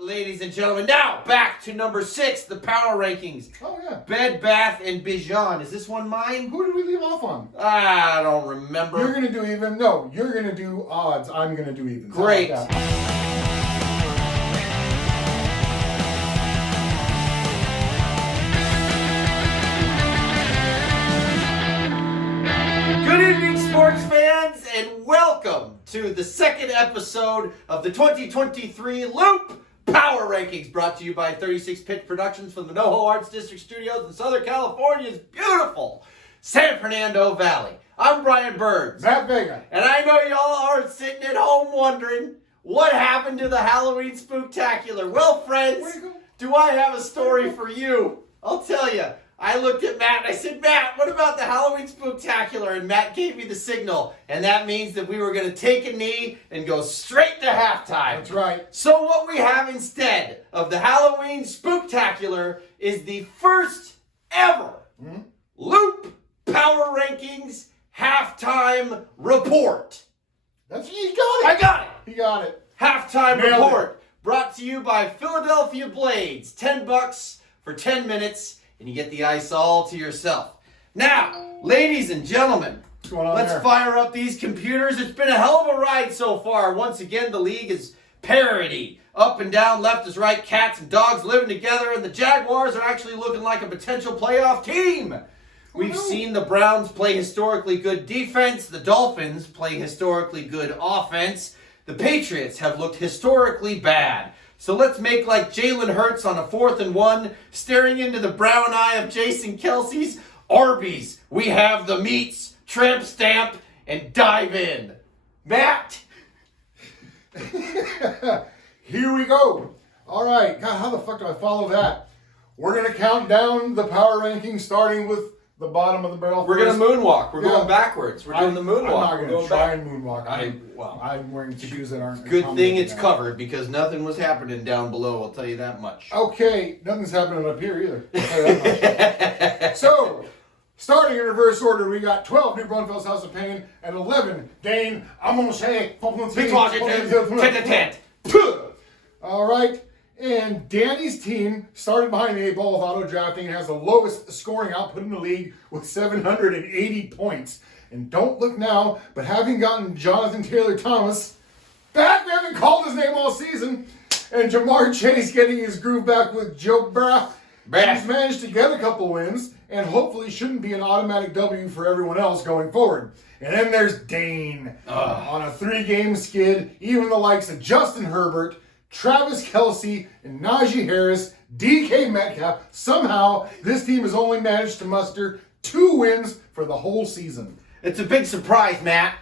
ladies and gentlemen. Now, back to number 6, the power rankings. Oh, yeah. Bed, Bath, and Beyond. Is this one mine? Who did we leave off on? I don't remember. You're going to do even? No, you're going to do odds. I'm going to do even. Great. Good evening, sports fans, and welcome to the second episode of the 2023 Loop Power Rankings, brought to you by 36 Pitch Productions from the NoHo Arts District Studios in Southern California's beautiful San Fernando Valley. I'm Brian Burns. Matt Vega. And I know y'all are sitting at home wondering what happened to the Halloween Spooktacular. Well, friends, do I have a story for you? I'll tell you. I looked at Matt and I said, Matt, what about the Halloween Spooktacular? And Matt gave me the signal. And that means that we were going to take a knee and go straight to halftime. That's right. So what we have instead of the Halloween Spooktacular is the first ever Loop Power Rankings halftime report. That's you got it. I got it. He got it. Halftime Nailed report brought to you by Philadelphia Blades. $10 for 10 minutes. And you get the ice all to yourself. Now, ladies and gentlemen, What's going on let's there? fire up these computers. It's been a hell of a ride so far. Once again, the league is parity. Up and down, left is right, cats and dogs living together, and the Jaguars are actually looking like a potential playoff team. We've seen the Browns play historically good defense. The Dolphins play historically good offense. The Patriots have looked historically bad. So let's make like Jalen Hurts on a 4th and 1, staring into the brown eye of Jason Kielce's Arby's. We have the meats, tramp stamp, and dive in. Matt? Here we go. All right. God, how the fuck do I follow that? We're going to count down the power rankings starting with the bottom of the barrel. We're going to moonwalk. We're Yeah. going backwards. We're doing the moonwalk. I'm not We're going to going try back. and moonwalk. I'm wearing shoes that aren't. Good thing it's accommodating that. covered because nothing was happening down below. I'll tell you that much. Okay, nothing's happening up here either. I'll tell you that much. So, starting in reverse order, we got 12 New Braunfels House of Pain and 11 Dane. I'm gonna say Big tent. All right, and Danny's team started behind the 8 ball with auto drafting and has the lowest scoring output in the league with 780 points. And don't look now, but having gotten Jonathan Taylor-Thomas back, we haven't called his name all season, and Jamar Chase getting his groove back with Joe Burrow, he's managed to get a couple wins, and hopefully shouldn't be an automatic W for everyone else going forward. And then there's Dane on a 3-game skid, even the likes of Justin Herbert, Travis Kielce, and Najee Harris, DK Metcalf. Somehow, this team has only managed to muster 2 wins for the whole season. It's a big surprise, Matt.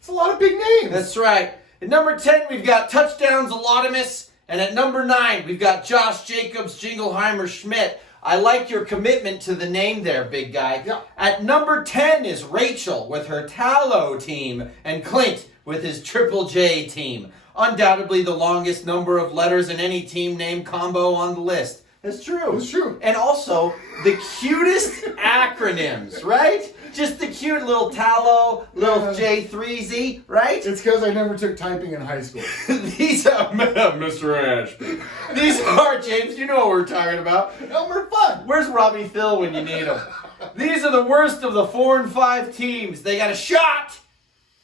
It's a lot of big names. That's right. At number 10, we've got Touchdowns-A-Lot-Omous. And at number 9, we've got Josh Jacobs, Jeingleheimerschmidt. I like your commitment to the name there, big guy. Yeah. At number 10 is Rachel with her TALO team and Clint with his Triple J team. Undoubtedly the longest number of letters in any team name combo on the list. That's true. It's true. And also the cutest acronyms, right? Just the cute little TALO, little J3Z, right? It's because I never took typing in high school. These are Mr. Ashby. These are, James, you know what we're talking about. Elmer Fudd. Where's Robbie Phil when you need him? These are the worst of the 4 and 5 teams. They got a shot,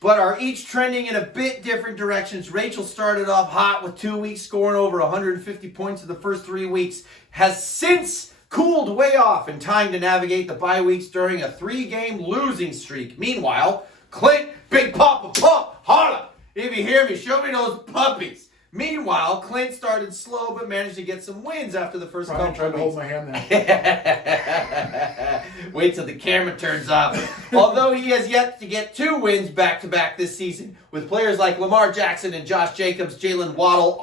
but are each trending in a bit different directions. Rachel started off hot with 2 weeks, scoring over 150 points in the first 3 weeks. Has since cooled way off in time to navigate the bye weeks during a 3-game losing streak. Meanwhile, Clint, Big Papa Pump, holla! If you hear me, show me those puppies. Meanwhile, Clint started slow but managed to get some wins after the first Brian couple tried to weeks. hold my hand there. Wait till the camera turns off. Although he has yet to get 2 wins back-to-back this season with players like Lamar Jackson and Josh Jacobs, Jaylen Waddle,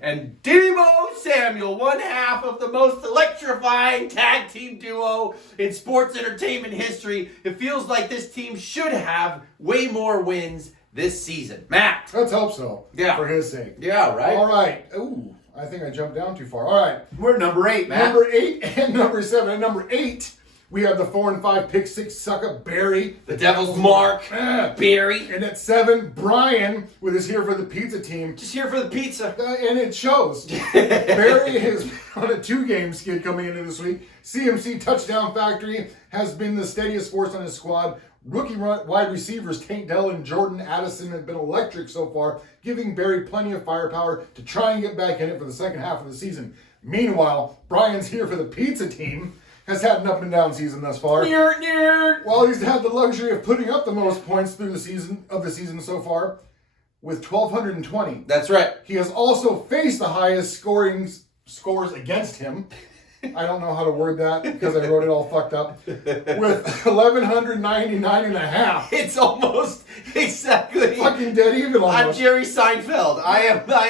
and Debo Samuel, one half of the most electrifying tag team duo in sports entertainment history. It feels like this team should have way more wins this season. Matt. Let's hope so. Yeah. For his sake. Yeah, right? All right. Ooh, I think I jumped down too far. All right. We're number 8, Matt. Number 8 and number 7. At number 8, we have the 4-5 pick 6 Sucka Barry. The Devil's Mark. Barry. And at 7, Brian with his Here for the Pizza team. Just here for the pizza. And it shows. Barry is on a 2-game skid coming into this week. CMC Touchdown Factory has been the steadiest force on his squad. Rookie wide receivers Dell and Jordan Adisson have been electric so far, giving Barry plenty of firepower to try and get back in it for the second half of the season. Meanwhile, Brian's Here for the Pizza team has had an up and down season thus far. While he's had the luxury of putting up the most points through the season so far, with 1,220. That's right. He has also faced the highest scores against him. I don't know how to word that because I wrote it all fucked up. With 1,199 and a half. It's almost exactly. Fucking dead even almost. I'm Jerry Seinfeld. I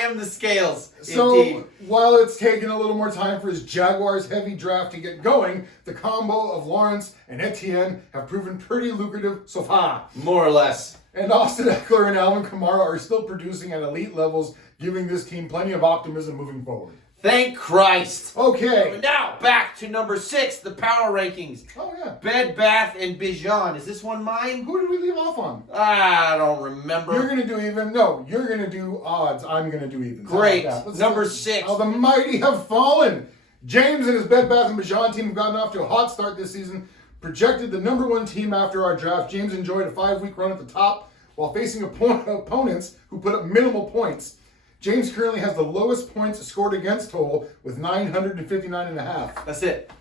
am the scales. So Indeed. while it's taken a little more time for his Jaguars heavy draft to get going, the combo of Lawrence and Etienne have proven pretty lucrative so far. More or less. And Austin Eckler and Alvin Kamara are still producing at elite levels, giving this team plenty of optimism moving forward. Thank Christ. Okay. Now back to number 6, the power rankings. Oh yeah. Bed Bath and Beyond. Is this one mine? Who did we leave off on? I don't remember. You're gonna do even. No, you're gonna do odds. I'm gonna do even. Great. Number 6. How the mighty have fallen. James and his Bed Bath & Beyond team have gotten off to a hot start this season. Projected the number 1 team after our draft, James enjoyed a 5-week run at the top while facing opponents who put up minimal points. James currently has the lowest points scored against total with 959.5. That's it.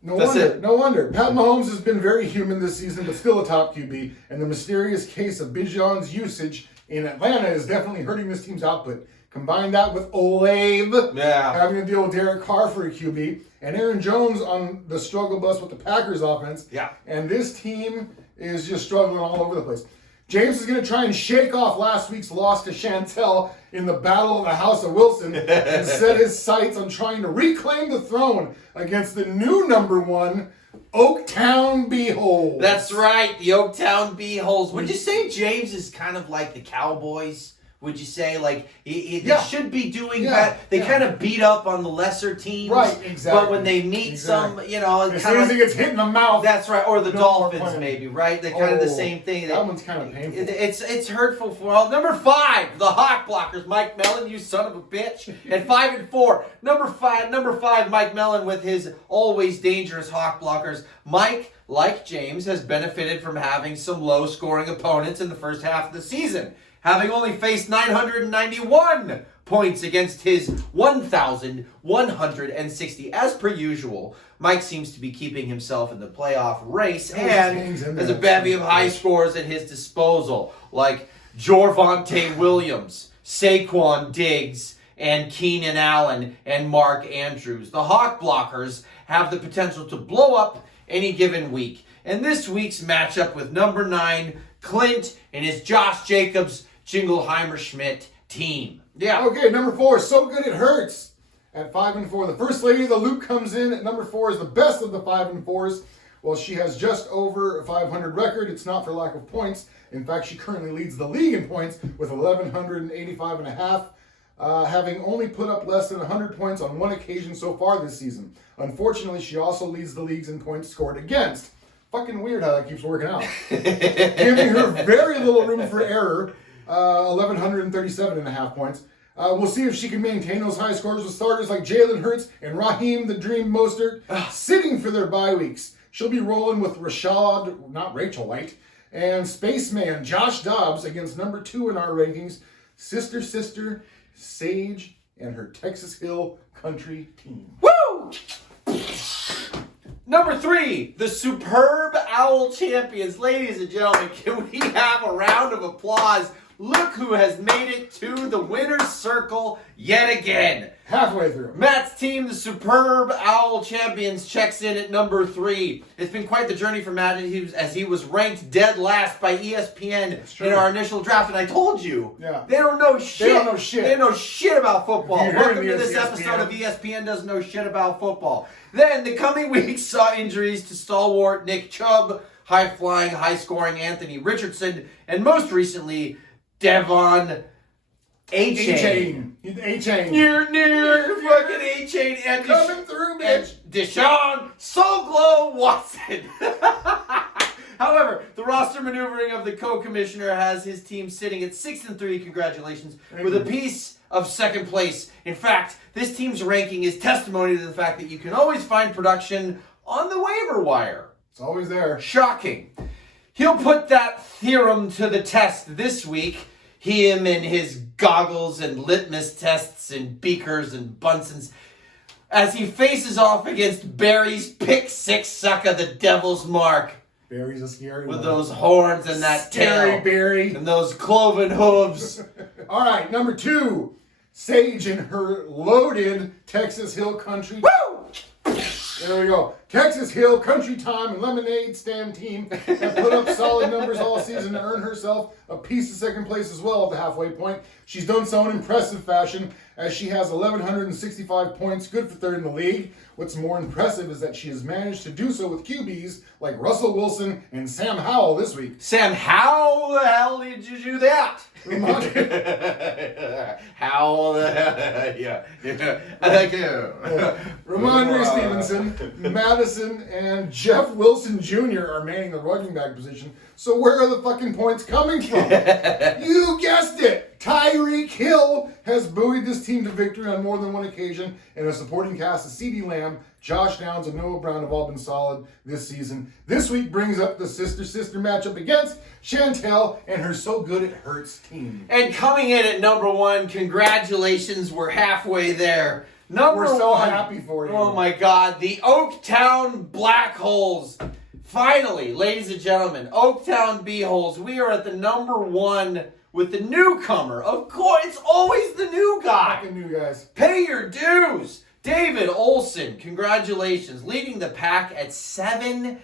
No wonder. Pat Mahomes has been very human this season, but still a top QB. And the mysterious case of Bijan's usage in Atlanta is definitely hurting this team's output. Combine that with Olave having to deal with Derek Carr for a QB, and Aaron Jones on the struggle bus with the Packers offense. Yeah. And this team is just struggling all over the place. James is going to try and shake off last week's loss to Chantel in the Battle of the House of Wilson and set his sights on trying to reclaim the throne against the new number 1, Oaktown Beeholes. That's right, the Oaktown Beeholes. Would you say James is kind of like the Cowboys? Would you say, like, they should be doing that? They kind of beat up on the lesser teams. Right, exactly. But when they meet some, you know... As soon as he gets hit in the mouth... That's right, or the Dolphins, maybe, right? They're kind of the same thing. That one's kind of painful. It's hurtful for all. Number 5, the Hawk Blockers. Mike Mellon, you son of a bitch. And 5 and 4. Number 5, Mike Mellon with his always dangerous Hawk Blockers. Mike, like James, has benefited from having some low-scoring opponents in the first half of the season, having only faced 991 points against his 1,160. As per usual, Mike seems to be keeping himself in the playoff race and has a bevy of high scores at his disposal, like Jorvonte Williams, Saquon Diggs, and Keenan Allen, and Mark Andrews. The Hawk Blockers have the potential to blow up any given week. And this week's matchup with number 9, Clint, and his Josh Jacobs Jeingleheimerschmidt team. Yeah. Okay, number 4, So Good It Hurts at 5 and 4. The First Lady of the Loop comes in at number 4 is the best of the 5 and 4s. While she has just over a 500 record, it's not for lack of points. In fact, she currently leads the league in points with 1,185 and a half, having only put up less than 100 points on one occasion so far this season. Unfortunately, she also leads the leagues in points scored against. Fucking weird how that keeps working out. Giving her very little room for error. 1,137 and a half points. We'll see if she can maintain those high scores with starters like Jalen Hurts and Raheem the Dream Mostert sitting for their bye weeks. She'll be rolling with not Rachel White, and Spaceman Josh Dobbs against number 2 in our rankings, Sister Sage and her Texas Hill Country team. Woo! Number 3, the Superb Owl Champions. Ladies and gentlemen, can we have a round of applause? Look who has made it to the winner's circle yet again. Halfway through. Matt's team, the Superb Owl Champions, checks in at number 3. It's been quite the journey for Matt as he was ranked dead last by ESPN in our initial draft. And I told you, they don't know shit. They don't know shit. They don't know shit about football. Welcome to this episode of ESPN Doesn't Know Shit About Football. Then the coming weeks saw injuries to stalwart Nick Chubb, high-flying, high-scoring Anthony Richardson, and most recently, Devon A-Chain. A-Chain. Near, fucking A-Chain. Coming through, bitch. Deshaun Soglo Watson. However, the roster maneuvering of the co-commissioner has his team sitting at 6-3. Congratulations, with a piece of second place. In fact, this team's ranking is testimony to the fact that you can always find production on the waiver wire. It's always there. Shocking. He'll put that theorem to the test this week. Him and his goggles and litmus tests and beakers and Bunsen's as he faces off against Barry's pick six Sucka, the devil's mark. Barry's a scary with one. those horns and that scary tail. Barry. And those cloven hooves. All right, number 2. Sage and her loaded Texas Hill Country. Woo! There we go. Texas Hill Country Time and Lemonade Stand team have put up solid numbers all season to earn herself a piece of second place as well at the halfway point. She's done so in impressive fashion as she has 1,165 points, good for third in the league. What's more impressive is that she has managed to do so with QBs like Russell Wilson and Sam Howell this week. Sam, how the hell did you do that? How the hell? Yeah. Thank you. Ramondre Stevenson, Madison, and Jeff Wilson Jr. are manning the running back position. So where are the fucking points coming from? You guessed it. Tyreek Hill has buoyed this team to victory on more than one occasion, and a supporting cast of CeeDee Lamb, Josh Downs, and Noah Brown have all been solid this season. This week brings up the sister-sister matchup against Chantel and her So Good It Hurts team. And coming in at number 1, congratulations, we're halfway there. Number We're so 1, happy for you. Oh my God, the Oaktown Black Holes. Finally, ladies and gentlemen, Oaktown B-Holes, we are at the number 1 with the newcomer. Of course, it's always the new guy. Fucking new guys. Pay your dues. David Olson, congratulations, leading the pack at 7-2.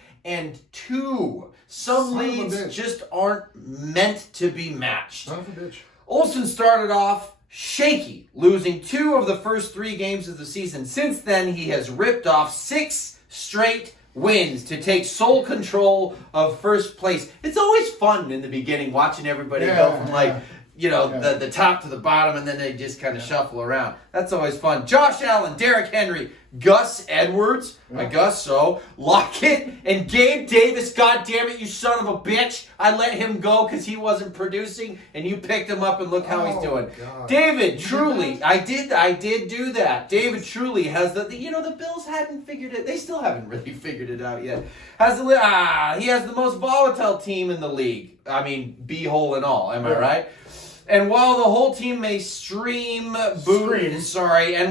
Some leads just aren't meant to be matched. Son of a bitch. Olson started off shaky, losing 2 of the first 3 games of the season. Since then, he has ripped off 6 straight wins to take sole control of first place. It's always fun in the beginning watching everybody go from the top to the bottom, and then they just kind of shuffle around. That's always fun. Josh Allen, Derrick Henry, Gus Edwards, I guess so, Lockett, and Gabe Davis. God damn it, you son of a bitch. I let him go because he wasn't producing, and you picked him up, and look how he's doing. God. David, truly, I did do that. David truly has the Bills hadn't figured it. They still haven't really figured it out yet. He has the most volatile team in the league. I mean, B-hole and all. Am I right? And while the whole team may and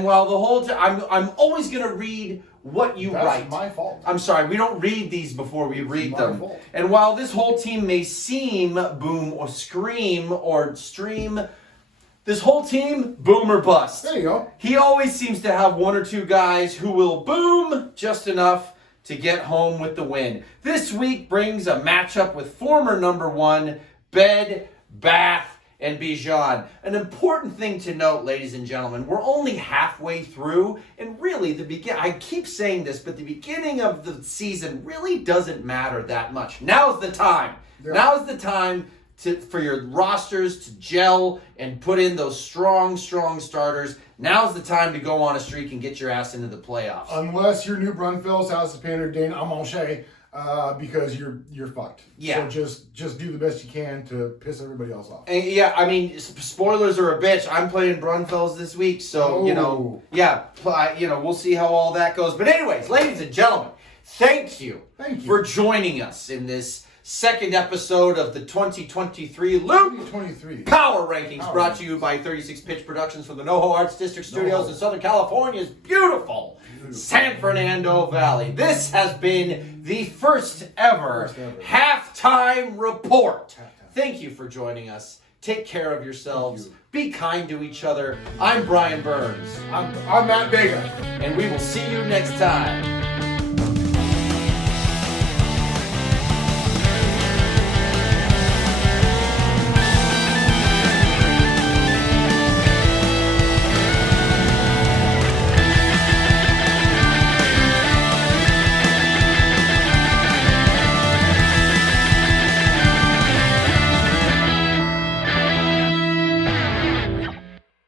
while the whole time, I'm always going to read what you write. That's my fault. I'm sorry, we don't read these before we read them. Fault. And while this whole team may seem boom or scream or stream, this whole team, boom or bust. There you go. He always seems to have 1 or 2 guys who will boom just enough to get home with the win. This week brings a matchup with former number 1, Bed, Bath, and Bijan. An important thing to note, ladies and gentlemen, we're only halfway through, and really I keep saying this, but the beginning of the season really doesn't matter that much. Now's the time. Yeah. Now's the time for your rosters to gel and put in those strong starters. Now's the time to go on a streak and get your ass into the playoffs. Unless your New Braunfels has to pander Dane Amanche, because you're fucked. Yeah. So just do the best you can to piss everybody else off. And I mean, spoilers are a bitch. I'm playing Brunfels this week, so, we'll see how all that goes. But anyways, ladies and gentlemen, thank you for joining us in this second episode of the 2023 Loop 2023 Power Rankings, brought to you by 36 Pitch Productions from the NoHo Arts District Studios in Southern California's beautiful San Fernando Valley. This has been the first ever halftime report. Thank you for joining us. Take care of yourselves. Be kind to each other. I'm Brian Burns. I'm Matt Vega. And we will see you next time.